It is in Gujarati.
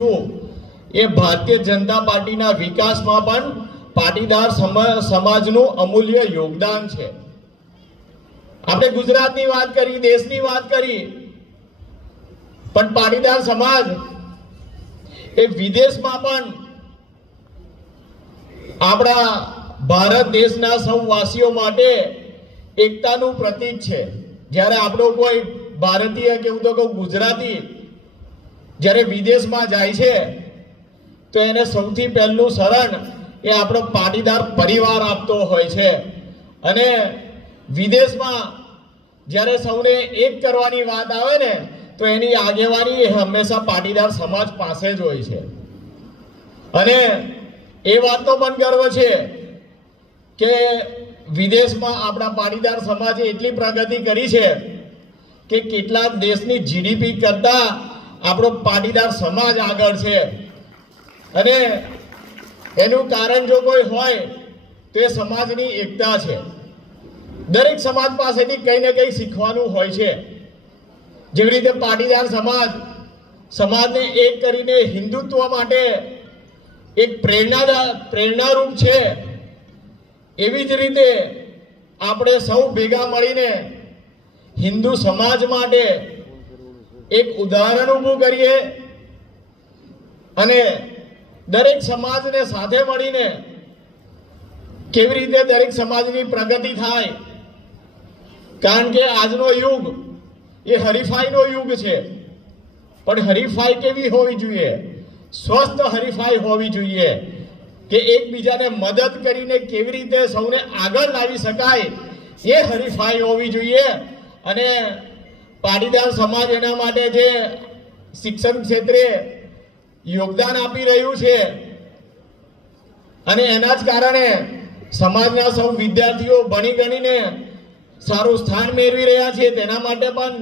એ ભારતીય જનતા પાર્ટીના વિકાસમાં પણ પાટીદાર સમાજનું અમૂલ્ય યોગદાન છે। આપણે ગુજરાતની વાત કરી, દેશની વાત કરી, પણ પાટીદાર સમાજ એ વિદેશમાં પણ આપણા ભારત દેશના સૌ વાસીઓ માટે એકતાનું પ્રતીક છે। જ્યારે આપણો કોઈ ભારતીય કે હું તો કહું ગુજરાતી જ્યારે વિદેશમાં જાય છે તો એને સૌથી પહેલું શરણ એ આપણો પાટીદાર પરિવાર આપતો હોય છે। અને વિદેશમાં જ્યારે સૌને એક કરવાની વાત આવે ને તો એની આગેવાની હંમેશા પાટીદાર સમાજ પાસે જ હોય છે। અને એ વાતનો પણ ગર્વ છે કે વિદેશમાં આપણા પાટીદાર સમાજે એટલી પ્રગતિ કરી છે કે કેટલાક દેશની જીડીપી કરતા આપણો પાટીદાર સમાજ આગળ છે। અને એનું કારણ જો કોઈ હોય તો એ સમાજની એકતા છે। દરેક સમાજ પાસેથી કંઈ ને કંઈ શીખવાનું હોય છે। જેવી રીતે પાટીદાર સમાજને એક કરીને હિન્દુત્વ માટે એક પ્રેરણારૂપ છે, એવી જ રીતે આપણે સૌ ભેગા મળીને હિન્દુ સમાજ માટે એક ઉદાહરણ ઊભું કરીએ અને દરેક સમાજને સાથે મળીને કેવી રીતે દરેક સમાજની પ્રગતિ થાય। કારણ કે આજનો યુગ એ હરીફાઈનો યુગ છે, પણ હરીફાઈ કેવી હોવી જોઈએ? સ્વસ્થ હરીફાઈ હોવી જોઈએ કે એકબીજાને મદદ કરીને કેવી રીતે સૌને આગળ લાવી શકાય એ હરીફાઈ હોવી જોઈએ। અને પાટીદાર સમાજ એના માટે જે શિક્ષણ ક્ષેત્રે યોગદાન આપી રહ્યું છે અને એના જ કારણે સમાજના સૌ વિદ્યાર્થીઓ ભણી ગણીને સારું સ્થાન મેળવી રહ્યા છે, તેના માટે પણ